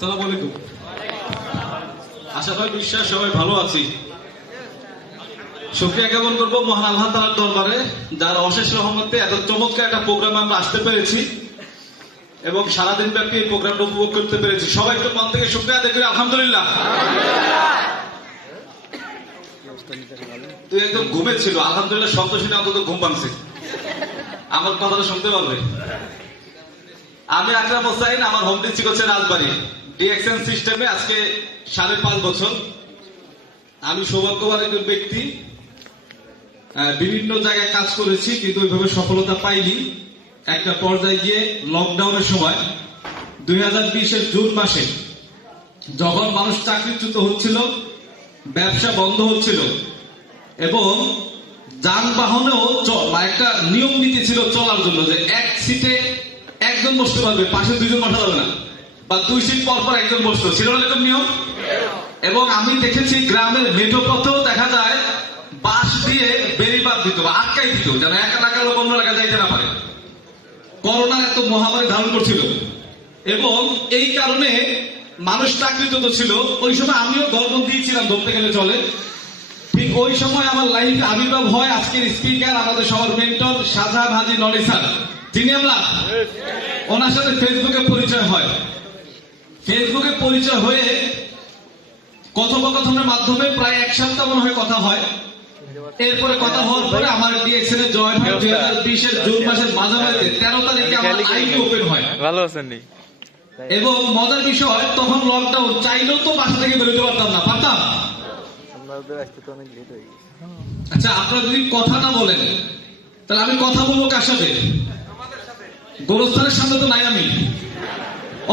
আসসালামু আলাইকুম। আশা করি বিশ্বাস সবাই ভালো আছি। শুকরিয়া জ্ঞাপন করবো মহান আল্লাহ তাআলার দরবারে, যার অশেষ রহমতে এত চমৎকার একটা প্রোগ্রামে আমরা আসতে পেরেছি এবং সারাদিন ব্যাপী এই প্রোগ্রামটা উপভোগ করতে পেরেছি। সবাই একটু মন থেকে শুকরিয়া আদায় করি, আলহামদুলিল্লাহ। তুই একদম ঘুমেছিল, আলহামদুলিল্লাহ শব্দ শুনে অন্তত ঘুম ভাঙছে। আমার কথাটা শুনতে পারবে। আমি আকরাম হোসাইন, আমার হোম ডিস্ট্রিক্ট হচ্ছে রাজবাড়ী। ডিএক্সএন সিস্টেমে আজকে 5.5 বছর। আমি সৌভাগ্যবান একজন ব্যক্তি, বিভিন্ন জায়গায় কাজ করেছি কিন্তু ওইভাবে সফলতা পাইনি। একটা পর্যায়ে গিয়ে লকডাউনের সময় 2020-এর জুন মাসে যখন মানুষ চাকরিচ্যুত হচ্ছিল, ব্যবসা বন্ধ হচ্ছিল এবং যানবাহনেও একটা নিয়ম নীতি ছিল চলার জন্য, যে এক সিটে একজন বসতে পারবে, পাশে দুইজন বসা যাবে না, বা 2 সিট পর পর একজন বসতো, ছিল না এরকম নিয়ম। এবং আমি দেখেছি গ্রামের মেঠো পথেও দেখা যায় বাঁশ দিয়ে বেড়িবাঁধ দিত বা আটকাই দিত, যেন এক এলাকার লোক অন্য এলাকায় যাইতে না পারে। করোনা এত মহামারী ধারণ করছিল এবং এই কারণে মানুষ চাকরিচ্যুত ছিল। ওই সময় আমিও ঘরবন্দি ছিলাম ধরতে গেলে চলে। ঠিক ওই সময় আমার লাইফে আবির্ভাব হয় আজকের স্পিকার, আমাদের সবার মেন্টর শাহজাহান হাজী ননি স্যার, যিনি আমরা ওনার সাথে ফেসবুকে পরিচয় হয়। ফেসবুকে পরিচয় হয়ে কথোপকথনের মাধ্যমে প্রায় 1 সপ্তাহ মনে হয় কথা হয়। এরপরে কথা হওয়ার পরে আমার ডিএক্সএন এ জয়েন হয় 2020-এর জুন মাসের মাঝামাঝি 13 তারিখে আমার আইডি ওপেন হয়। ভালো আছেন নি? এবং মজার বিষয়, তখন লকডাউন, চাইলেও তো বাসা থেকে বেরোতে পারতাম না, পারতাম? আচ্ছা, আপনারা যদি কথা না বলেন তাহলে আমি কথা বলবো কার সাথে? গোরস্থানের সামনে তো নাই আমি।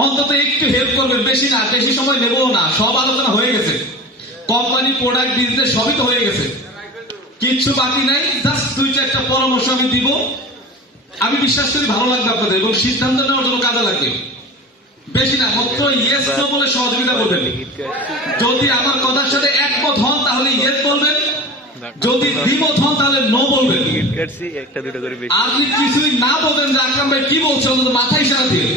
অন্তত একটু হেল্প করবেন, বেশি না, বেশি সময় নেবো না। সব আলোচনা হয়ে গেছে, কোম্পানি, প্রোডাক্ট, বিজনেস সবই তো হয়ে গেছে, কিচ্ছু বাকি নাই। জাস্ট 2-4টা পরামর্শ আমি দিব। আমি বিশ্বাস করি ভালো লাগবে আপনাদের এবং সিদ্ধান্ত নেওয়ার জন্য কাজে লাগবে। বেশি না, মাত্র ইয়েস নো বলে সহযোগিতা করবেন। যদি আমার কথার সাথে একমত হন তাহলে ইয়েস বলবেন, যদি দ্বিমত হন তাহলে নো বলবেন। আর যদি কিছুই না বলবেন যে আকরাম ভাই কি বলছে, অন্তত মাথায় ইশারা দিয়ে,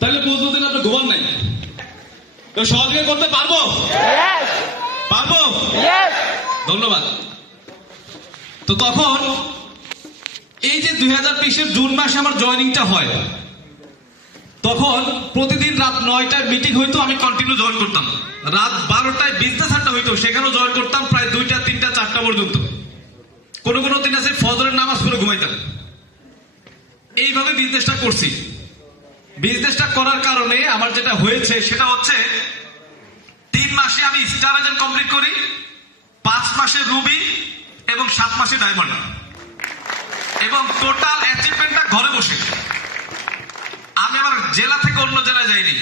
তাহলে বুঝবো দিন আপনি ঘুমান নাই। তো সহযোগিতা করতে পারবো? পারবো? ধন্যবাদ। তো তখন এই যে 2020-এর জুন মাসে আমার জয়েনিংটা হয়, তখন প্রতিদিন রাত 9টায় মিটিং হইতো, আমি কন্টিনিউ জয়েন করতাম। রাত 12টায় বিজনেস আড্ডা হইতো, সেখানেও জয়েন করতাম প্রায় 2টা, 3টা, 4টা পর্যন্ত। কোনো কোনো দিন আছে ফজরের নামাজ পড়ে ঘুমাইতাম। এইভাবে বিজনেসটা করছি। বিজনেসটা করার কারণে আমার যেটা হয়েছে সেটা হচ্ছে 3 মাসে আমি স্টার এজেন্ট কমপ্লিট করি, 5 মাসে রুবি এবং 7 মাসে ডায়মন্ড, এবং টোটাল অ্যাচিভমেন্টটা ঘরে বসে। আমি আমার জেলা থেকে অন্য জেলায় যাইনি।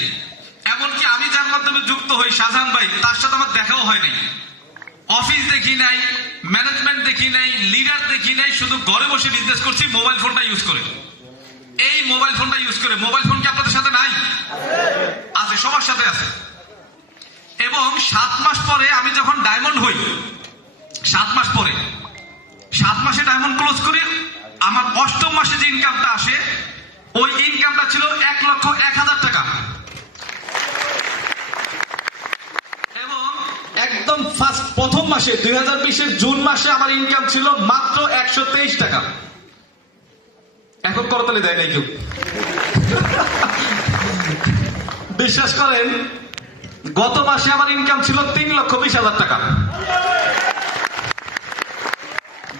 এমনকি আমি যার মাধ্যমে যুক্ত হই, শাহজাহান ভাই, তার সাথে আমার দেখাও হয় নাই। অফিস দেখি নাই, ম্যানেজমেন্ট দেখি নাই, লিডার দেখি নাই, শুধু ঘরে বসে বিজনেস করছি মোবাইল ফোনটা ইউজ করে। এই মোবাইল ফোনটা ইউজ করে। মোবাইল ফোন কি আপনাদের সাথে নাই? আছে, সবার সাথে আছে। এবং 7 মাস পরে আমি যখন ডায়মন্ড হই, 7 মাস পরে, 7 মাসে ডায়মন্ড ক্লোজ করি, আমার 8ম মাসে যে ইনকামটা আসে, ওই ইনকামটা ছিল 1,01,000 টাকা। এবং একদম প্রথম মাসে 2020-এর জুন মাসে আমার ইনকাম ছিল মাত্র 123 টাকা। এখন করতালি দেয় নাই কেউ। বিশ্বাস করেন, গত মাসে আমার ইনকাম ছিল 3,20,000 টাকা।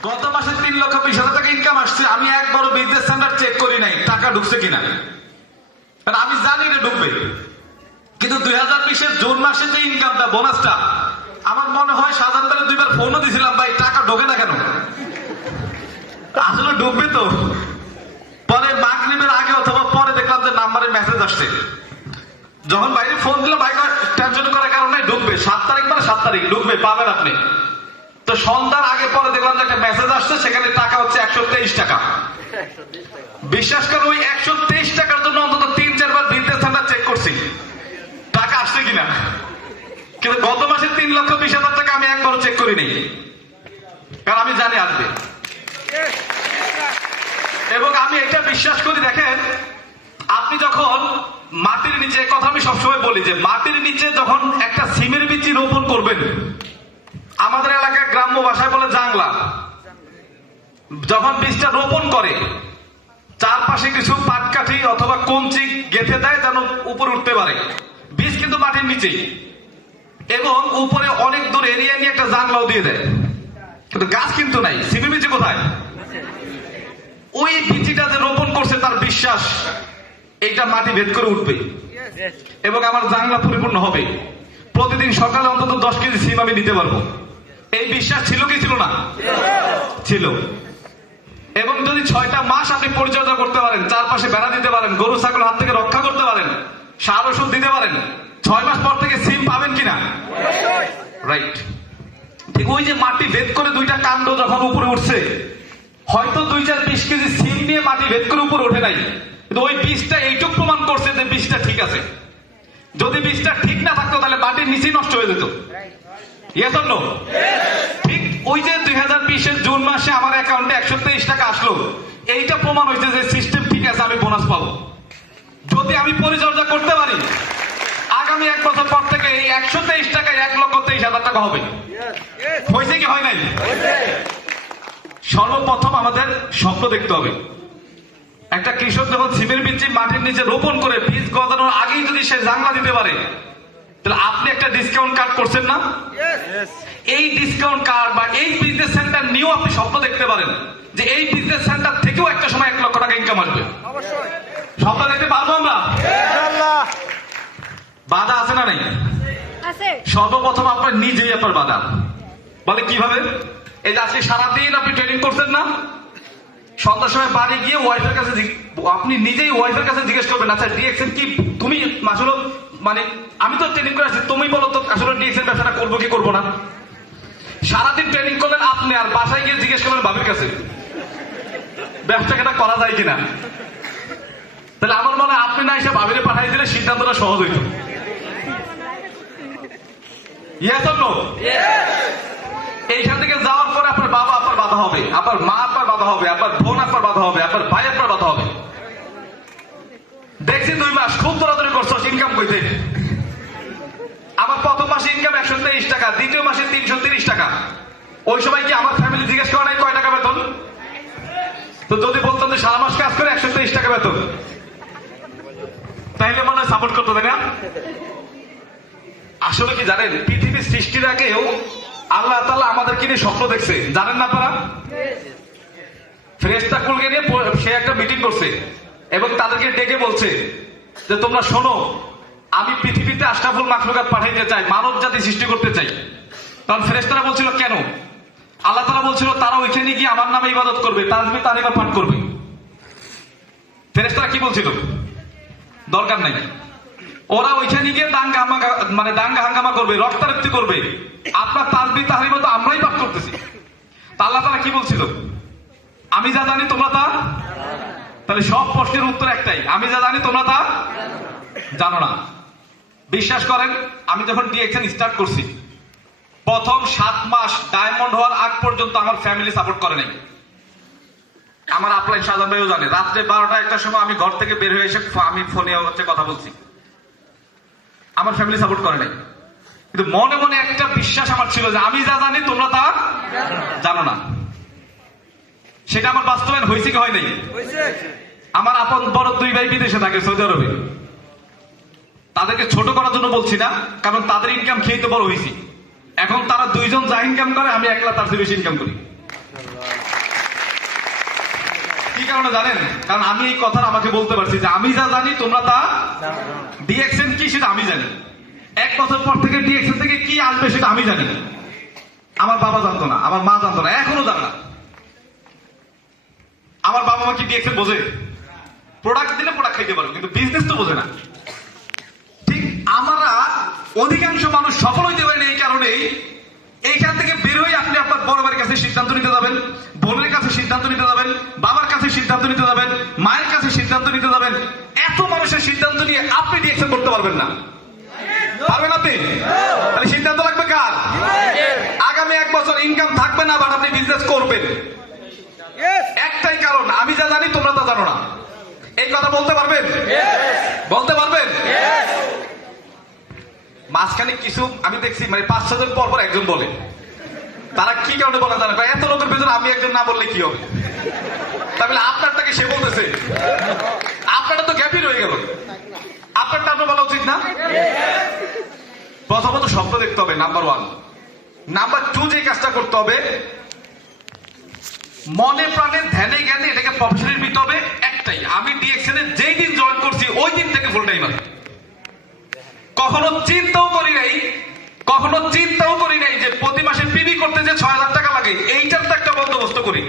গত মাসে 3,20,000 টাকা ইনকাম আসছে। আমি একবারও বিজনেস সেন্টার চেক করি নাই টাকা ঢুকছে কিনা, কারণ আমি জানি এটা ঢুকবে। কিন্তু 2020-এর জুন মাসে যে ইনকামটা, বোনাসটা, আমার মনে হয় সাধারণ 2বার ফোনও দিয়েছিলাম, ভাই টাকা ঢোকে না কেন? আসলে ঢুকবে তো। পরে মাগরিবের আগে অথবা পরে দেখলাম যে নাম্বারে মেসেজ আসছে। যখন বাইরে ফোন দিলাম, ভাই টেনশন করার কারণে ঢুকবে 7 তারিখ, মানে 7 তারিখ ঢুকবে, পাবেন আপনি। তো সন্ধ্যার আগে পরে দেখলাম যে একটা মেসেজ আসছে, সেখানে টাকা হচ্ছে 123 টাকা। বিশ্বাস করে ওই 123 টাকার জন্য অন্তত 3-4 বার বিজনেস সেন্টার চেক করছি টাকা আসছে কিনা। কিন্তু গত মাসে 3,20,000 টাকা আমি একবারও চেক করিনি, কারণ আমি জানি আসবে। এবং আমি এটা বিশ্বাস করি, দেখেন, আপনি যখন মাটির নিচে, কথা আমি সবসময় বলি যে মাটির নিচে যখন একটা সিমের বীজ রোপণ করবেন, আমাদের এলাকায় গ্রাম্য ভাষায় বলে জাংলা, যখন বীজটা রোপণ করে চারপাশে কিছু পাটকাঠি অথবা কঞ্চি গেঁথে দেয় যেন উপরে উঠতে পারে। বীজ কিন্তু মাটির নিচেই, এবং উপরে অনেক দূর এরিয়া নিয়ে একটা জানলাও দিয়ে দেয়, কিন্তু গাছ কিন্তু নাই। সিমের বীজ কোথায়? ওই বীজটা যে রোপণ করছে তার বিশ্বাস এইটা মাটি ভেদ করে উঠবে এবং আমার জানলা পরিপূর্ণ হবে। প্রতিদিন সকালে অন্তত 10 কেজি সিম আমি দিতে পারবো। এই বিশ্বাস ছিল কি ছিল না? ছিল। এবং যদি 6টা মাস আপনি পরিচর্যা করতে পারেন, চারপাশে বেড়া দিতে পারেন, গরু ছাগল হাত থেকে রক্ষা করতে পারেন, সার ওষুধ দিতে পারেন, 6 মাস পর থেকে সিম পাবেন কিনা? রাইট। ঠিক ওই যে মাটি ভেদ করে 2টা কাণ্ড যখন উপরে উঠছে, হয়তো 2-20 কেজি সিম নিয়ে মাটি ভেদ করে উপরে ওঠে নাই, কিন্তু ওই বীজটা এইটুক প্রমাণ করছে যে বীজটা ঠিক আছে। যদি বীজটা ঠিক না থাকতো তাহলে মাটির নিচেই নষ্ট হয়ে যেত। Yes or no? ঠিক ওই যে 2020-এর জুন মাসে আমার অ্যাকাউন্টে 123 টাকা আসলো, এইটা প্রমাণ হয়েছে যে সিস্টেম ঠিক আছে, আমি বোনাস পাবো। যদি আমি পরিচর্যা করতে পারি, আগামী 1 বছর পর থেকে এই 123 টাকায় 1,23,000 টাকা হবে। হয়েছে কি হয় নাই? সর্বপ্রথম আমাদের স্বপ্ন দেখতে হবে। একটা কৃষক যখন সিমের বীজ মাটির নিচে রোপণ করে বীজ গজানোর আগেই যদি সে জাংলা দিতে পারে, তাহলে আপনি একটা ডিসকাউন্ট কার্ড করছেন না? এই ডিসকাউন্ট কার্ড বা এই বিজনেস সেন্টার নিয়েও আপনি স্বপ্ন দেখতে পারেন যে এই বিজনেস সেন্টার থেকেও একটা সময় 1 লক্ষ টাকা ইনকাম আসবে। স্বপ্ন দেখতে পারবো আমরা? বাধা আছে না নাই? সর্বপ্রথম আপনার নিজেই আপনার বাধা। বলে কিভাবে? এই যে আজকে সারাদিন আপনি ট্রেনিং করছেন না, সন্ধ্যার সময় বাড়ি গিয়ে ওয়াইফের কাছে আপনি নিজেই ওয়াইফের কাছে জিজ্ঞেস করবেন, আচ্ছা ডিএক্সএন কি তুমি আসলে, মানে আমি তো ট্রেনিং করে আসছি, তুমি বলো তো আসলে ডিএক্সএন ব্যবসাটা করবো কি করবো না। সারাদিন ট্রেনিং করলেন আপনি, আর বাসায় গিয়ে জিজ্ঞেস করবেন ভাবির কাছে ব্যবসাটা করা যায় কিনা। তাহলে আমার মনে হয় আপনি না এসে ভাবিরে পাঠাই দিলে সিদ্ধান্তটা সহজ হইত। Yes or no? এইখান থেকে যাওয়ার পরে আপনার বাবা আপনার বাধা হবে, আপনার মা আপনার বাধা হবে, আপনার বোন আপনার বাধা হবে, আপনার ভাই আপনার বাধা হবে। দেখছি 2 মাস খুব দৌড়াদৌড়ি করছো ইনকাম করতে। আমার প্রথম মাসে ইনকাম 123 টাকা, দ্বিতীয় মাসে 330 টাকা। ওই সময় কি আমার ফ্যামিলি জিজ্ঞেস করা নাই কয় টাকা বেতন? তো যদি বলতাম যে সারা মাস কাজ করে 123 টাকা বেতন, তাহলে মনে হয় সাপোর্ট করতো, তাই না? আসলে কি জানেন, পৃথিবীর সৃষ্টির আগেও আল্লাহ তাআলা আমাদেরকে নিয়ে স্বপ্ন দেখছে, জানেন না আপনারা? ফেরেশতা কুলকে নিয়ে সে একটা মিটিং করছে এবং তাদেরকে ডেকে বলছে যে তোমরা শোনো, আমি পৃথিবীতে আশরাফুল মাখলুকাত পাঠাইতে চাই, মানব জাতি সৃষ্টি করতে চাই। তখন ফেরেশতারা বলছিল কেন? আল্লাহ তাআলা বলছিল তারা ওইখানে গিয়ে আমার নামে ইবাদত করবে, তাসবিহ তাহলিল পাঠ করবে। ফেরেশতারা কি বলছিল? দরকার নাই, ওরা ওইখানে গিয়ে দাঙ্গা হাঙ্গামা করবে, রক্তারক্তি করবে, আপনার তাসবিহ তাহলিল তো আমরাই পাঠ করতেছি। তা আল্লাহ তাআলা কি বলছিল? আমি যা জানি তোমরা তা। তাহলে সব প্রশ্নের উত্তর একটাই, আমি যা জানি তোমরা তা জানো না। বিশ্বাস করেন, আমি যখন ডিএক্সএন স্টার্ট করছি, প্রথম 7 মাস ডায়মন্ড হওয়ার আগ পর্যন্ত আমার ফ্যামিলি সাপোর্ট করে নাই। আমার আপলাইন শাহজাহান ভাইও জানে, রাত্রে 12টা-1টার সময় আমি ঘর থেকে বের হয়ে এসে আমি ফোনে কথা বলছি, আমার ফ্যামিলি সাপোর্ট করে নাই। কিন্তু মনে মনে একটা বিশ্বাস আমার ছিল যে আমি যা জানি তোমরা তা জানো না। সেটা আমার বাস্তবায়ন হয়েছে কি হয় নাই? আমার আপন বড় 2 ভাই বিদেশে থাকে, সৌদি আরবে। তাদেরকে ছোট করার জন্য বলছি না, কারণ তাদের ইনকাম খেয়ে তো বড় হয়েছি। এখন তারা 2 জন যা ইনকাম করে, আমি একলা তার চেয়ে বেশি ইনকাম করি। কি কারণে জানেন? কারণ আমি এই কথাটা আমাকে বলতে পারছি যে আমি যা জানি তোমরা তা। ডিএক্সএন কি সেটা আমি জানি। 1 বছর পর থেকে ডিএক্সএন থেকে কি আসবে সেটা আমি জানি। আমার বাবা জানতো না, আমার মা জানতো না, এখনো জানে না। আমার বাবা মা কি ডিএক্সএন বোঝে? প্রোডাক্ট দিলে প্রোডাক্ট খাইতে পারো, কিন্তু বিজনেস তো বোঝে না। ঠিক আমরা অধিকাংশ মানুষ সফল হইতে পারেন এই কারণেই, এইখান থেকে বের হয়ে আপনি আপনার বড় ভাইয়ের কাছে সিদ্ধান্ত নিতে যাবেন, বোনের কাছে সিদ্ধান্ত নিতে যাবেন, বাবার কাছে সিদ্ধান্ত নিতে যাবেন, মায়ের কাছে সিদ্ধান্ত নিতে যাবেন। এত মানুষের সিদ্ধান্ত নিয়ে আপনি ডিএক্সএন করতে পারবেন না। পারবেন আপনি? তাহলে সিদ্ধান্ত লাগবে কার? আগামী 1 বছর ইনকাম থাকবে না, বাট আপনি বিজনেস করবেন। একটাই কারণ, আমি যা জানি তোমরা তা জানো না। এই কথা বলতে পারবেন? বলতে পারবেন? মাঝখানে কিছু আমি দেখছি মানে 5-6 জন পর পর একজন বলে। তারা কি কারণে বলে জানে? এত লোকের ভেতরে আমি একজন না বললে কি হবে? তাহলে আপনারটাকে সে বলতেছে, আপনারটা তো গ্যাপই রয়ে গেল। আপনারটা আপনার বলা উচিত না? প্রথমত স্বপ্ন দেখতে হবে, নাম্বার 1। নাম্বার 2 যে কাজটা করতে হবে, মনে প্রাণে ধ্যানে জ্ঞানে এটাকে প্রফেশনের নিতে হবে একটাই। আমি ডিএক্সএন এ যেই দিন জয়েন করছি ওই দিন থেকে ফুল টাইমার। কখনো চিন্তাও করি নাই যে প্রতি মাসে পিবি করতে যে 6,000 টাকা লাগে, এইটার তো একটা বন্দোবস্ত করি।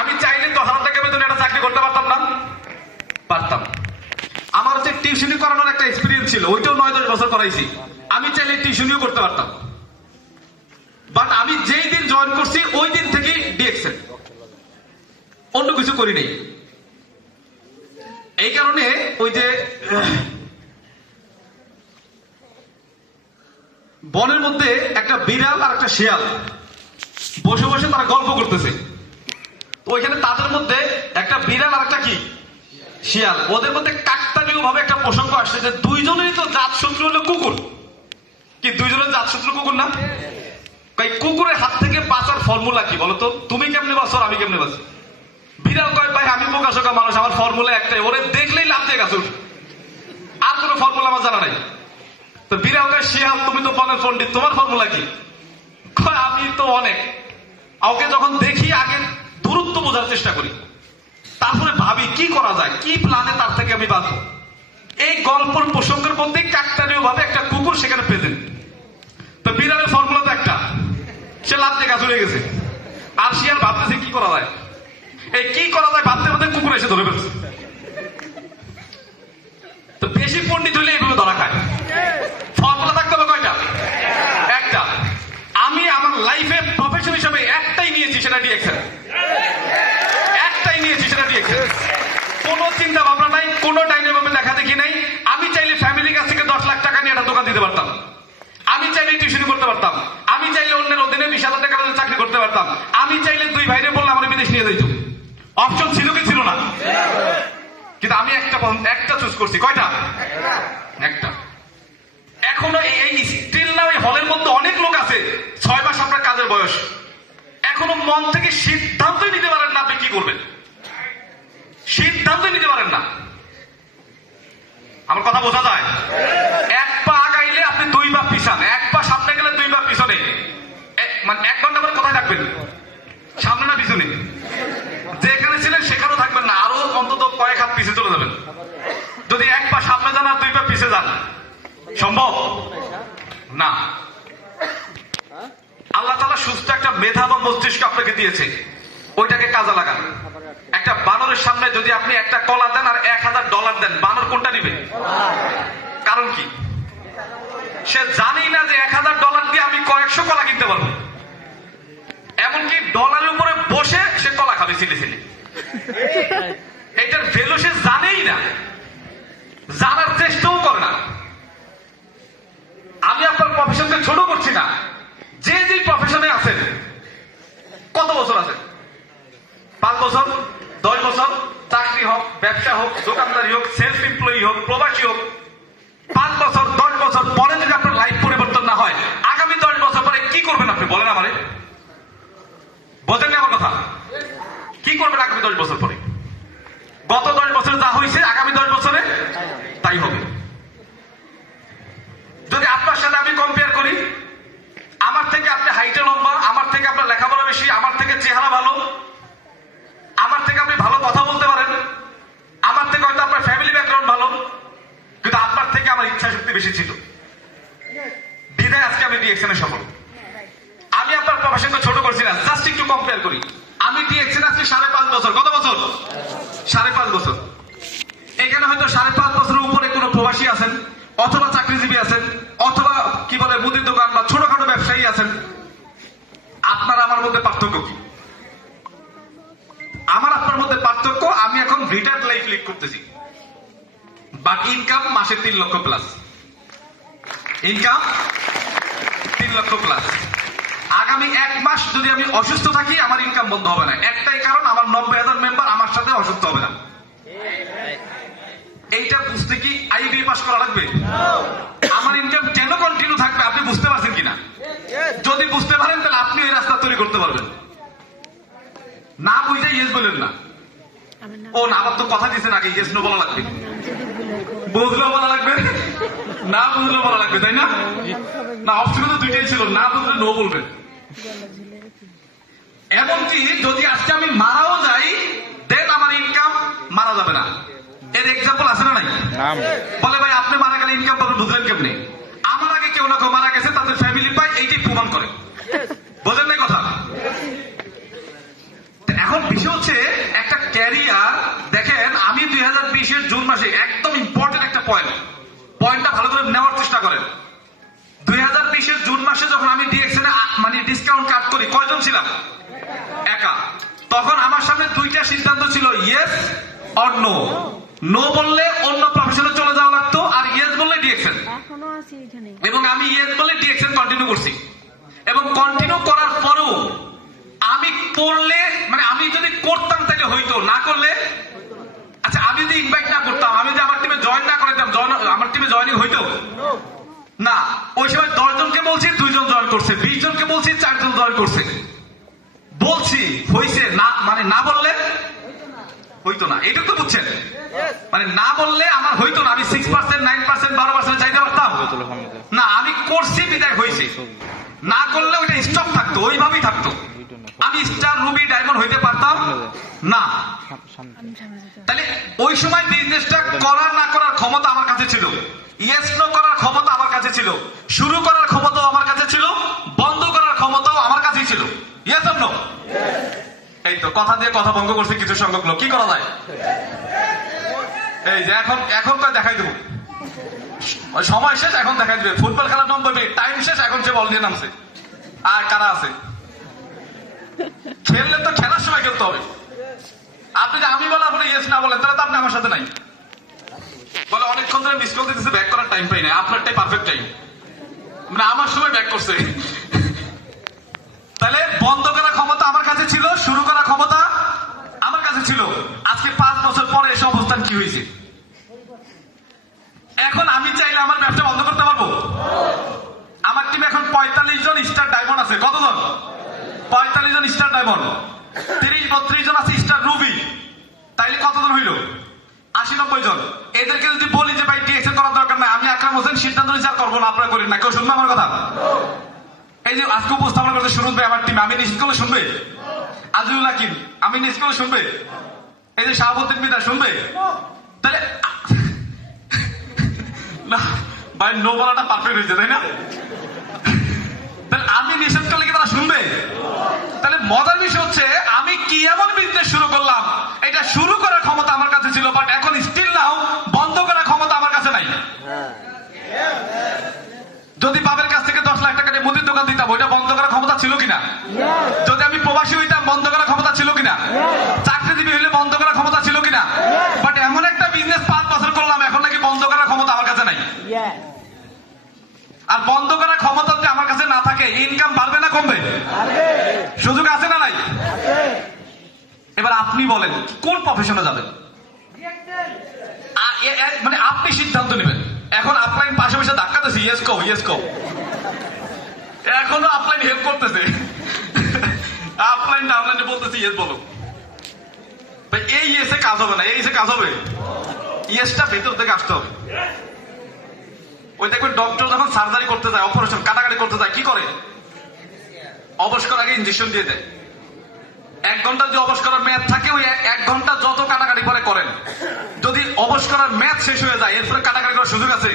আমি চাইলে 10,000 টাকা বেতনে একটা চাকরি করতে পারতাম না? পারতাম। আমার হচ্ছে টিউশনি করানোর একটা এক্সপিরিয়েন্স ছিল, ওইটাও 9-10 বছর করাইছি। আমি চাইলে টিউশনিও করতে পারতাম। বাট আমি যেই দিন জয়েন করছি ওই দিন থেকে ডিএক্সএন, অন্য কিছু করি নাই। এই কারণে ওই যে বনের মধ্যে একটা বিড়াল আর একটা শিয়াল বসে বসে তারা গল্প করতেছে। তো ওইখানে তাদের মধ্যে একটা বিড়াল আর একটা কি শিয়াল, ওদের মধ্যে কাকতালীয় ভাবে একটা প্রসঙ্গ আসছে যে দুইজনেরই তো জাত শত্রু হলো কুকুর। কি দুইজনের জাত শত্রু কুকুর না? এই কুকুরের হাত থেকে বাঁচার ফর্মুলা কি বলতো? তুমি কেমনে বাঁচো আর আমি কেমনে বাঁচি? বিড়াল কয় ভাই আমি বোকাশোকা মানুষ, আমার ফর্মুলা একটাই, ওরে দেখলেই লাভ দিয়ে গেছে, আর কোনো ফর্মুলা আমার জানা নাই। তো বিড়াল কয় শিয়াল তুমি তো বনের পণ্ডিত, তোমার ফর্মুলা কি? কয় আমি তো অনেক। ওকে যখন দেখি আগে দূরত্ব বোঝার চেষ্টা করি, তারপরে ভাবি কি করা যায়, কি প্ল্যানে তার থেকে আমি বাঁচবো। এই গল্পের প্রসঙ্গের মধ্যে কাকতালীয় ভাবে একটা কুকুর সেখানে প্রেজেন্ট। তো বিড়ালের ফর্মুলা তো একটা, সে লাভ দিয়ে গাছ উড়ে গেছে। আর শিয়াল ভাবতেছে কি করা যায়, এই কি করা যায় ভাবতে ভাবতে কুকুর এসে ধরে ফেলছে। তো বেশি পণ্ডিত হলে এইভাবে ধরা খায়। ফর্মুলা থাকতে হবে কয়টা? একটা। আমি আমার লাইফে প্রফেশন হিসেবে একটাই নিয়েছি, সেটা ডিএক্সএন। একটাই নিয়েছি, সেটা ডিএক্সএন। কোনো চিন্তা ভাবনা নাই, কোনো ডাইনে ভাবে দেখা দেখি নাই। আমি চাইলে ফ্যামিলির কাছ থেকে 10 লাখ টাকা নিয়ে একটা দোকান দিতে পারতাম। আমি চাইলে টিউশন করতে পারতাম। আমি চাইলে অন্যের অধীনে 20,000 টাকা চাকরি করতে পারতাম। আমি চাইলে 2 ভাইরে বললে আমার বিদেশ নিয়ে যাইতো। অপশন ছিল কি ছিল না? কিন্তু আমি একটা চুজ করছি। কয়টা? একটা। এখনো এই স্টিল না ওই হলের মধ্যে অনেক লোক আছে 6 মাস আপনার কাজের বয়স, এখনো মন থেকে সিদ্ধান্তই নিতে পারেন না আপনি কি করবেন। সিদ্ধান্তই নিতে পারেন না। আমার কথা বোঝা যায়? এক পা আগাইলে আপনি 2 পা পিছান, এক পা সামনে গেলে 2 পা পিছনে। মানে 1 ঘন্টা পরে কোথায় থাকবেন? সামনে না পিছনে? যেখানে ছিলেন সেখানেও থাকবেন না, আরো অন্তত কয়েক হাত পিছিয়ে চলে যাবেন। যদি 1 পা সামনে যান আর 2 পা পিছিয়ে যান, সম্ভব না। আল্লাহ তাআলা সুস্থ একটা মেধা বা মস্তিষ্ক আপনাকে দিয়েছে, ওইটাকে কাজে লাগান। একটা বানরের সামনে যদি আপনি একটা কলা দেন আর $1,000 দেন, বানর কোনটা নিবে? কারণ কি? সে জানেই না যে $1,000 দিয়ে আমি কয়েকশো কলা কিনতে পারবো। এমনকি ডলারের উপরে বসে সে কলা খাবে ছিলে ছিলে। এইটার ভ্যালু সে জানেই না, জানার চেষ্টাও করে না। আমি আপনার প্রফেশনকে ছোট করছি না। যে যে প্রফেশনে আছেন, কত বছর আছেন? 5 বছর, 10 বছর, চাকরি হোক, ব্যবসা হোক, দোকানদারি হোক, সেলফ এমপ্লয়ি হোক, প্রবাসী হোক, 5 বছর 10 বছর পরে যদি আপনার লাইফ পরিবর্তন না হয়, আগামী 10 বছর পরে কি করবেন আপনি বলেন আমারে? বোঝেন আমার কথা? কি করবেন আগামী 10 বছর পরে? গত 10 বছর যা হয়েছে আগামী 10 বছরে তাই হবে। যদি আপনার সাথে আমি কম্পেয়ার করি, আমার থেকে আপনি হাইটে লম্বা, আমার থেকে আপনার লেখাপড়া বেশি, আমার থেকে চেহারা ভালো, আমার থেকে আপনি ভালো কথা বলতে পারেন, আমার থেকে হয়তো আপনার ফ্যামিলি ব্যাকগ্রাউন্ড ভালো, কিন্তু আপনার থেকে আমার ইচ্ছা শক্তি বেশি ছিল। বিধায় আজকে আমি ডিএক্সএন এ সফল। আমি আপনার প্রফেশনকে ছোট করছি না, জাস্ট একটু কম্পেয়ার করি। আমি ডিএক্সএন আজকে 5.5 বছর। কত বছর? 5.5 বছর। এখানে হয়তো 5.5 বছরের উপরে কোনো প্রবাসী আছেন, অথবা চাকরিজীবী আছেন, অথবা কি বলে মুদির দোকান বা ছোটখাটো ব্যবসায়ী আছেন। আপনার আমার মধ্যে পার্থক্য কি? আমার আপনার মধ্যে পার্থক্য, আমি এখন রিটায়ার্ড লাইফ লিড করতেছি, বাট ইনকাম মাসে 3 লক্ষ প্লাস। ইনকাম 3 লক্ষ প্লাস। আগামী 1 মাস যদি আমি অসুস্থ থাকি, আমার ইনকাম বন্ধ হবে না। একটাই কারণ, আমার 90,000 মেম্বার আমার সাথে অসুস্থ হবে না। এইটা বুঝতে কি আইবিএ পাস করা লাগবে? আমার ইনকাম কেন কন্টিনিউ থাকবে আপনি বুঝতে পারছেন কিনা? যদি বুঝতে পারেন তাহলে আপনি এই রাস্তা তৈরি করতে পারবেন। না বুঝে ইয়েস বলেন না। ও না, আবার তো কথা দিয়েছেন আগে ইয়েস নো বলা লাগবে, বুঝলেও বলা লাগবে, না বুঝলেও বলা লাগবে, তাই না? না, অপশন তো দুইটাই ছিল, না বুঝলে নো বলবেন। এমনকি যদি আজকে আমি মারাও যাই দেন আমার ইনকাম মারা যাবে না। এর এক্সাম্পল আছে না নাই? বলে ভাই আপনি মারা গেলে ইনকাম পাবেন, বুঝলেন কেমনি? আমার আগে কেউ না কেউ মারা গেছে, তাদের ফ্যামিলি পায়, এইটাই প্রমাণ করে। বোঝেন নাই কথা? এখন বিষয় হচ্ছে একটা ক্যারিয়ার। দেখেন আমি 2020-এর জুন মাসে একদম ইম্পর্টেন্ট একটা পয়েন্টটা ভালো করে নেওয়ার চেষ্টা করেন। 2020-এর জুন মাসে যখন আমি ডিএক্সএন মানে ডিসকাউন্ট কাট করি, কয়জন ছিলাম? একা। তখন আমার সামনে দুইটা সিদ্ধান্ত ছিল, ইয়েস অর নো। নো বললে অন্য প্রফেশনে চলে যাওয়া লাগতো, আর ইয়েস বললে ডিএক্সএন। এবং আমি ইয়েস বলে ডিএক্সএন কন্টিনিউ করছি। এবং কন্টিনিউ করার পরেও আমি করলে মানে আমি যদি করতাম তাহলে হইতো, না করলে আচ্ছা আমি যদি ইনভাইট না করতাম, আমি যদি আমার টিমে জয়েন না করতাম, আমার টিমে জয়েনিং হইতো না। ওই সময় 10 জনকে বলছি 2 জন জয়েন করছে, 20 জনকে বলছি 4 জন জয়েন করছে। বলছি হইছে না, মানে না বললে হইতো না। এটা তো বুঝছেন? মানে না বললে আমার হইতো না। আমি 6%, 9%, 12% চাইতে পারতাম না। আমি করছি বিদায় হয়েছে। না করলে ওইটা স্টক থাকতো, ওইভাবেই থাকতো। আমি স্টার, রুবি, ডায়মন্ড হইতে পারতাম না। তাহলে ওই সময় বিজনেসটা করার না করার ক্ষমতা আমার কাছে ছিল, ইয়েস নো করার ক্ষমতা আমার কাছে ছিল, শুরু করার ক্ষমতাও আমার কাছে ছিল, বন্ধ করার ক্ষমতাও আমার কাছেই ছিল। Yes or no? এই তো কথা দিয়ে কথা ভঙ্গ করছে কিছু সংখ্যক লোক। কি করা যায়? এই যে এখন দেখাই দেবো, সময় শেষ, এখন দেখাই দেবে। ফুটবল খেলার নম্বর টাইম শেষ, এখন সে বল দিয়ে নামছে। আর কারা আছে? খেললে তো খেলার সময় খেলতে হবে। আপনি যে আমি বলার পরে ইয়েস না বলেন তাহলে তো আপনি আমার সাথে নাই। বলে অনেকক্ষণ ধরে মিস কল দিতেছে, ব্যাক করার টাইম পাই না। আপনারটাই পারফেক্ট টাইম, মানে আমার সময় ব্যাক করছে। তাহলে বন্ধ করার ক্ষমতা আমার কাছে ছিল, শুরু করার ক্ষমতা আমার কাছে ছিল। আজকে 5 বছর পরে এসে অবস্থান কি হয়েছে? এখন আমি চাইলে আমার ব্যবসা বন্ধ করতে পারবো? আমার টিমে এখন 45 জন স্টার ডায়মন্ড আছে। কতজন? 45 জন স্টার ডায়মন্ড। 30-32 জন আছে স্টার রুবি। তাইলে কতজন হইল? 80-90 জন। এদেরকে যদি বলি যে ভাই ডিএক্সএন করার দরকার নাই, আমি আকরাম হোসেন সিদ্ধান্ত বিচার করবো না, আপনারা করেন না, কেউ শুনবে আমার কথা? এই যে আজকে উপস্থাপনা করতে শুরু হবে আমার টিমে, আমি নিশ্চিত করলে শুনবে? আজিউল হাকিম আমি নিশ্চিত করলে শুনবে? এই যে শাহাবুদ্দিন মিদা শুনবে? তাহলে না ভাই, নো বলাটা পারফেক্ট হয়েছে, তাই না? তাহলে আমি নিষেধ করলে কি তারা শুনবে? তাহলে মজার বিষয় হচ্ছে আমি কি এমন বিজনেস শুরু করলাম, এটা শুরু করার ক্ষমতা আমার কাছে ছিল, বাট এখন স্টিল নাও বন্ধ করার ক্ষমতা আমার কাছে নাই। যদি বাবার কাছ থেকে 10 লাখ টাকা দিয়ে মুদির দোকান দিতাম, ওইটা বন্ধ করার ক্ষমতা ছিল কিনা? যদি আমি প্রবাসী হইতাম, বন্ধ করার ক্ষমতা ছিল কিনা? চাকরিজীবী হইলে বন্ধ করার ক্ষমতা ছিল কিনা? বাট এমন একটা বিজনেস 5 বছর করলাম, এখন নাকি বন্ধ করার ক্ষমতা আমার কাছে নাই। আর বন্ধ করার ক্ষমতা যদি আমার কাছে না থাকে, ইনকাম বাড়বে না কমবে? সুযোগ আছে না নাই? এবার আপনি বলেন কোন প্রফেশনে যাবেন? মানে আপনি সিদ্ধান্ত নেবেন। এখন আপলাইন পাশে পাশে ধাক্কাতেছে, ইয়েস কও ইয়েস কও। এখনো আপলাইন হেল্প করতেছে, আপলাইনে বলতেছে ইয়েস বলো। এই ইয়েসে কাজ হবে না, এই ইয়েসে কাজ হবে। ইয়েসটা ভেতর থেকে আসতে হবে। ওই দেখবেন ডক্টর যখন সার্জারি করতে যায়, অপারেশন কাটাকাটি করতে যায়, কি করে? অবশ করার আগে ইঞ্জেকশন দিয়ে দেয়। 1 ঘন্টা যদি অবশ করার মেয়াদ থাকে, ওই 1 ঘন্টা যত কাটাকাটি পরে করেন। যদি অবশ করার মেয়াদ শেষ হয়ে যায়, এরপরে কাটাকাটি করার সুযোগ আছে?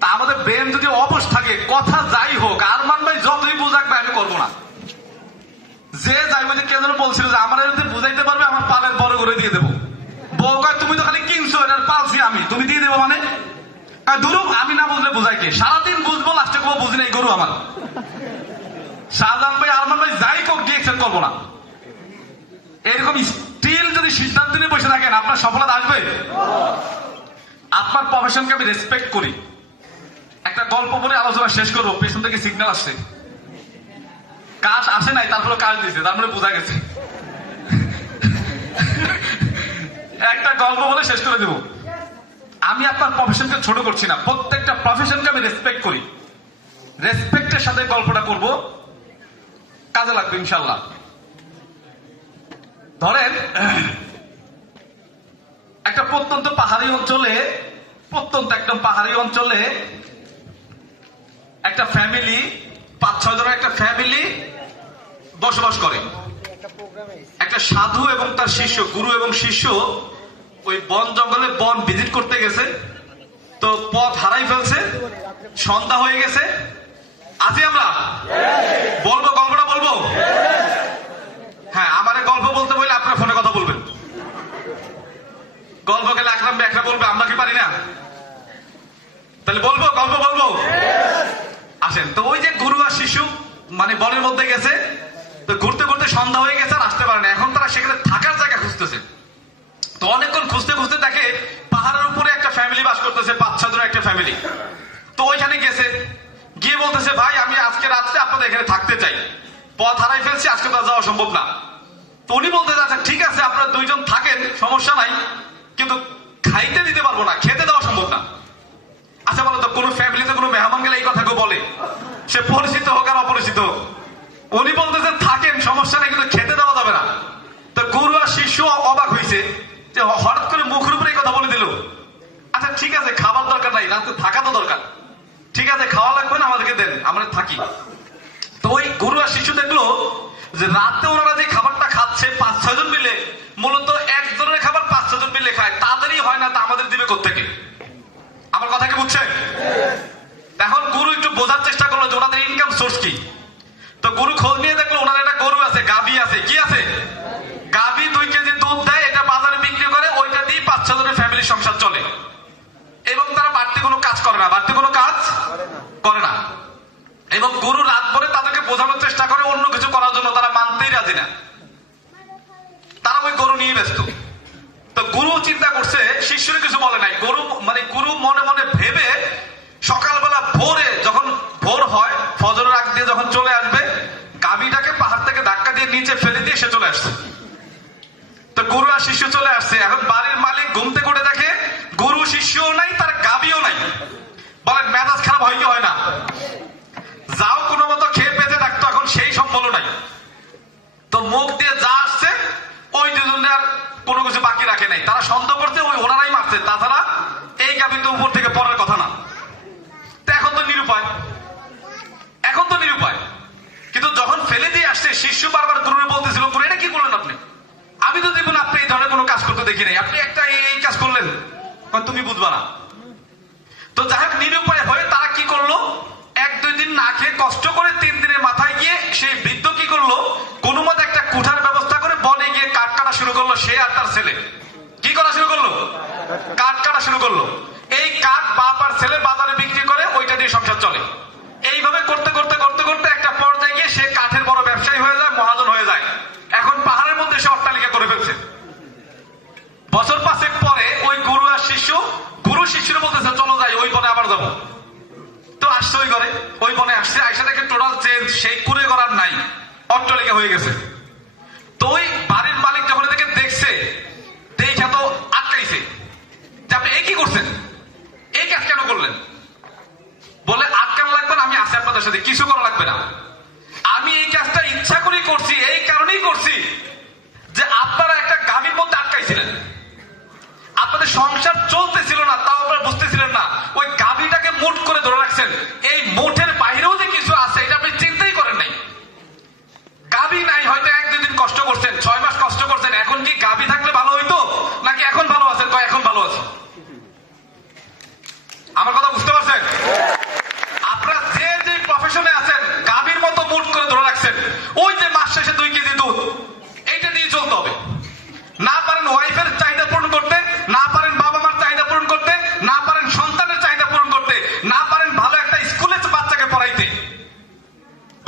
তা আমাদের ব্রেন যদি অবশ থাকে, কথা যাই হোক, আরমান ভাই যতই বুঝাকবে আমি করবো না। যে যাইব, যে কেন বলছিল যে আমার যদি বুঝাইতে পারবে আমার পালের বড় করে দিয়ে দেবো। বউ কয় তুমি তো খালি কিনছো, এটার পালছি আমি, তুমি দিয়ে দেবো মানে? ধরুন আমি না বুঝলে বুঝাইকে, সারাদিন বুঝবো, লাস্টে কোনো বুঝি নাই গরু আমার। শাহজাহান ভাই, আরমান ভাই যাই কোক ডিএক্সএন করবো না। এরকম স্টিল যদি সিদ্ধান্ত নিয়ে বসে থাকেন, আপনার সফলতা আসবে? আপনার প্রফেশনকে আমি রেসপেক্ট করি। একটা গল্প বলে আলোচনা শেষ করবো। পেছন থেকে সিগন্যাল আসছে, কাজ আসে নাই, তারপরে কাজ দিয়েছে, তারপরে বোঝা গেছে। একটা গল্প বলে শেষ করে দেব। আমি আপনার প্রফেশনকে ছোট করছি না, প্রত্যেকটা প্রফেশনকে আমি রেসপেক্ট করি। রেসপেক্টের সাথে গল্পটা করব, কাজে লাগবে ইনশাল্লাহ। ধরেন একটা প্রত্যন্ত পাহাড়ি অঞ্চলে, একদম পাহাড়ি অঞ্চলে একটা ফ্যামিলি, 5-6 জনের একটা ফ্যামিলি বসবাস করে। একটা সাধু এবং তার শিষ্য, গুরু এবং শিষ্য ওই বন জঙ্গলে বন ভিজিট করতে গেছে। তো পথ হারাই ফেলছে, সন্ধ্যা হয়ে গেছে। আছি আমরা? বলবো গল্পটা বলবো? হ্যাঁ, আমার গল্প বলতে বললে আপনার ফোনে কথা বলবেন। গল্প গেলে আকরাম ব্যাখ্যা বলবে, আমরা কি পারি না? তাহলে বলবো, গল্প বলবো? আসেন। তো ওই যে গুরু আর শিশু মানে বনের মধ্যে গেছে, তো ঘুরতে ঘুরতে সন্ধ্যা হয়ে গেছে আর আসতে পারে না। এখন তারা সেখানে থাকার জায়গা খুঁজতেছে। তো অনেকক্ষণ খুঁজতে খুঁজতে দেখে পাহাড়ের উপরে একটা ফ্যামিলি বাস করতেছে, 5-6 জনের একটা ফ্যামিলি। তো ওইখানে গেছে, গিয়ে বলতেছে, ভাই আমি আজকে রাত্রে আপনাদের এখানে থাকতে চাই, পথ হারাই ফেলছি, আজকে তো যাওয়া সম্ভব না। তো উনি বলতে আচ্ছা ঠিক আছে, আপনারা 2 জন থাকেন, সমস্যা নাই, কিন্তু খাইতে দিতে পারবো না, খেতে দেওয়া সম্ভব না। আচ্ছা বলো তো, কোন ফ্যামিলিতে কোনো মেহমান গেলে এই কথা কেউ বলে? সে পরিচিত হোক আর অপরিচিত হোক। উনি বলতেছেন থাকেন, সমস্যা নেই, কিন্তু খেতে দেওয়া যাবে না। তো গুরু আর শিষ্য অবাক হয়েছে যে হঠাৎ করে মুখের উপরে এই কথা বলে দিল। আচ্ছা ঠিক আছে, খাবার দরকার নাই, রাতে থাকা তো দরকার, ঠিক আছে খাওয়া লাগবে না, আমাদেরকে দেন, আমরা থাকি। তো ওই গুরু আর শিষ্য দেখলো যে রাতে ওনারা যে খাবারটা খাচ্ছে 5-6 জন মিলে, মূলত এক ধরনের খাবার 5-6 জন মিলে খায়, তাদেরই হয় না, তা আমাদের দিবে কোত্থেকে? আমার কথা কি বুঝছেন? এখন গুরু একটু বোঝার চেষ্টা করলো যে ওনাদের ইনকাম সোর্স কি। তো গুরু খোঁজ নিয়ে দেখলো ওনার একটা গরু আছে, গাভী আছে। কি আছে? গাভী 2 কেজি দুধ দেয়, এটা বাজারে বিক্রি করে, ওইটা দিয়ে 5-6 জনের ফ্যামিলির সংসার চলে। এবং তারা বাড়তি কোনো কাজ করে না, এবং গুরু রাত ভরে তাদেরকে বোঝানোর চেষ্টা করে অন্য কিছু করার জন্য, তারা মানতেই রাজি না, তারা ওই গরু নিয়ে ব্যস্ত। তো গুরু চিন্তা করছে, শিষ্যের কিছু বলে নাই। গুরু মনে মনে ভেবে সকালবেলা ভোরে, যখন ভোর হয়, ফজরের আগ দিয়ে যখন চলে আসবে, গাভীটাকে পাহাড় থেকে ধাক্কা দিয়ে নিচে ফেলে দিয়ে সে চলে আসছে। তো গুরু আর শিষ্য চলে আসছে। এখন বাড়ির মালিক ঘুম থেকে উঠে দেখে গুরু শিষ্যও নাই, তার গাভীও নাই। বলেন মেজাজ খারাপ হয় কি হয় না? যাও কোনো মতো খেয়ে পেতে থাকতো, এখন সেই সম্বল নাই। তো মুখ দিয়ে যা আসছে ওই 2 জনের আর কোনো কিছু বাকি রাখে নাই। তারা সন্দেহ করছে ওই ওনারাই মারছে, তাছাড়া এই গাভী তো উপর থেকে পড়ার কথা না। তো এখন তো নিরুপায়। কিন্তু যখন ফেলে দিয়ে আসছে, শিষ্য বারবার গুরুরে বলতেছিল, গুরু এটা কি করলেন আপনি? আমি তো জীবন আপনি এই ধরনের কোনো কাজ করতে দেখি নাই, আপনি একটা এই কাজ করলেন, তুমি বুঝবা না। তো যাই হোক, নিরুপায় হয়ে তারা কি করলো, 1-2 দিন না খেয়ে কষ্ট করে 3 দিনের মাথায় গিয়ে সেই বৃদ্ধ কি করলো, কোনো মতে একটা কুঠার ব্যবস্থা করে বনে গিয়ে কাঠ কাটা শুরু করলো। সে আর তার ছেলে কি করা শুরু করলো? কাঠ কাটা শুরু করলো। এই কাঠ বাপ আর ছেলে বাজারে বিক্রি করে, ওইটা দিয়ে সংসার চলে। এইভাবে করতে করতে করতে করতে একটা পর্যায়ে গিয়ে সে কাঠের বড় ব্যবসায়ী হয়ে যায়, মহাজন হয়ে যায়। এখন পাহাড়ের মধ্যে সে অট্টালিকা করে ফেলছে। বছর 5 পরে ওই গুরু আর শিষ্য, গুরু শিষ্যের বলতেছে চলো যাই, ওই বনে আবার যাবো। তো আসছে ওই বনে আসছে, আইসা দেখে টোটাল চেঞ্জ, সেই কুড়ে করার নাই, অট্টালিকা হয়ে গেছে। তো ওই বাড়ির মালিক যখন এদিকে দেখছে, দেখা তো আটকাইছে যে আপনি এই কি করছেন, এই কাজ কেন করলেন? বলে আটকানো লাগবে না, আমি আছি আপনাদের সাথে, কিছু করা লাগবে না। আমি এই কাজটা ইচ্ছা করেই করছি, এই কারণেই করছি যে আপনারা একটা গাভীর মধ্যে আটকাইছিলেন, আপনাদের সংসার চলতেছিল না, তাও আপনারা বুঝতেছিলেন না। ওই গাভীটাকে মুঠ করে ধরে রাখছেন, এই মুঠের বাইরেও যে কিছু আছে এটা আপনি চিন্তাই করেন নাই। গাভী নাই, হয়তো 1-2 দিন কষ্ট করছেন, 6 মাস কষ্ট করছেন। এখন কি গাভী থাকলে ভালো হইতো নাকি এখন ভালো আছেন? এখন ভালো আছে। আমার কথা বুঝতে পারছেন? আপনারা যে প্রফেশনে আছেন, গাভীর মতো মুঠ করে ধরে রাখছেন। ওই যে মাস শেষে 2 কেজি দুধ, এইটা দিয়ে চলতে হবে। না পারেন ওয়াইফের চাহিদা পূরণ করতে, না পারেন বাবা মার চাহিদা পূরণ করতে, না পারেন সন্তানের চাহিদা পূরণ করতে, না পারেন ভালো একটা স্কুলে বাচ্চাকে পড়াইতে।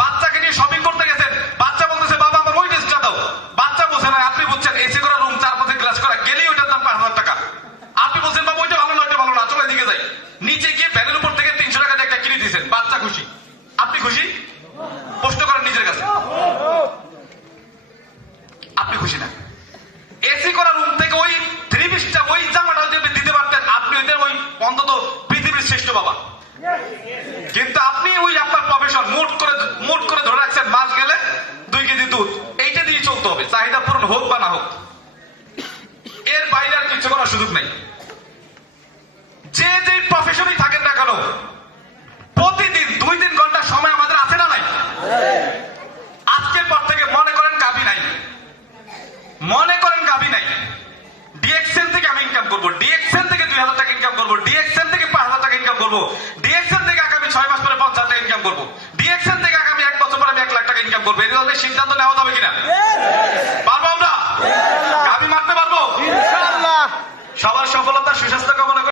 বাচ্চাকে নিয়ে শপিং করতে গেছেন, বাচ্চা বলতেছে বাবা আমার ওই ড্রেসটা দাও। বাচ্চা বলছে না, আপনি বুঝছেন এসি করা রুম, 4-5 গ্লাস করা, গেলেই ওইটার দাম 5,000 টাকা। আপনি বলছেন বাবা ওইটা ভালো না, ওইটা ভালো না, চলো এদিকে যাই। নিচে গিয়ে ব্যাগের উপর থেকে 300 টাকা দিয়ে একটা কিনে দিয়েছেন, বাচ্চা খুশি, আপনি খুশি? প্রশ্ন করেন নিজের কাছে, আপনি খুশি না? এসি করা রুম থেকে ওই 3 বাবা। কিন্তু আপনি ওই আপনার প্রফেশন মুট করে ধরে রাখছেন, মাস গেলে 2 কেজি দুধ, এইটা দিয়ে চলতে হবে, চাহিদা পূরণ হোক বা না হোক, এর বাইরে আর কিছু করার সুযোগ নেই। যে যে প্রফেশনই থাকেন না কেন, প্রতিদিন 2-3 ঘন্টা সময় আমাদের আছে না নাই? আজকের পর থেকে মনে করেন গাভী নাই, ডিএক্সএন থেকে আমি ইনকাম করবো, ডিএক্সএন থেকে 2000 টাকা ইনকাম করবো, ডিএক্সএন থেকে 5000 টাকা ইনকাম করবো, ডিএক্সএন থেকে আগামী 6 মাস পরে 50 টাকা ইনকাম করবো, ডিএক্সএন থেকে আগামী 1 বছর পরে আমি 1 লাখ টাকা ইনকাম করবো। এই ধরনের সিদ্ধান্ত নেওয়া যাবে কিনা?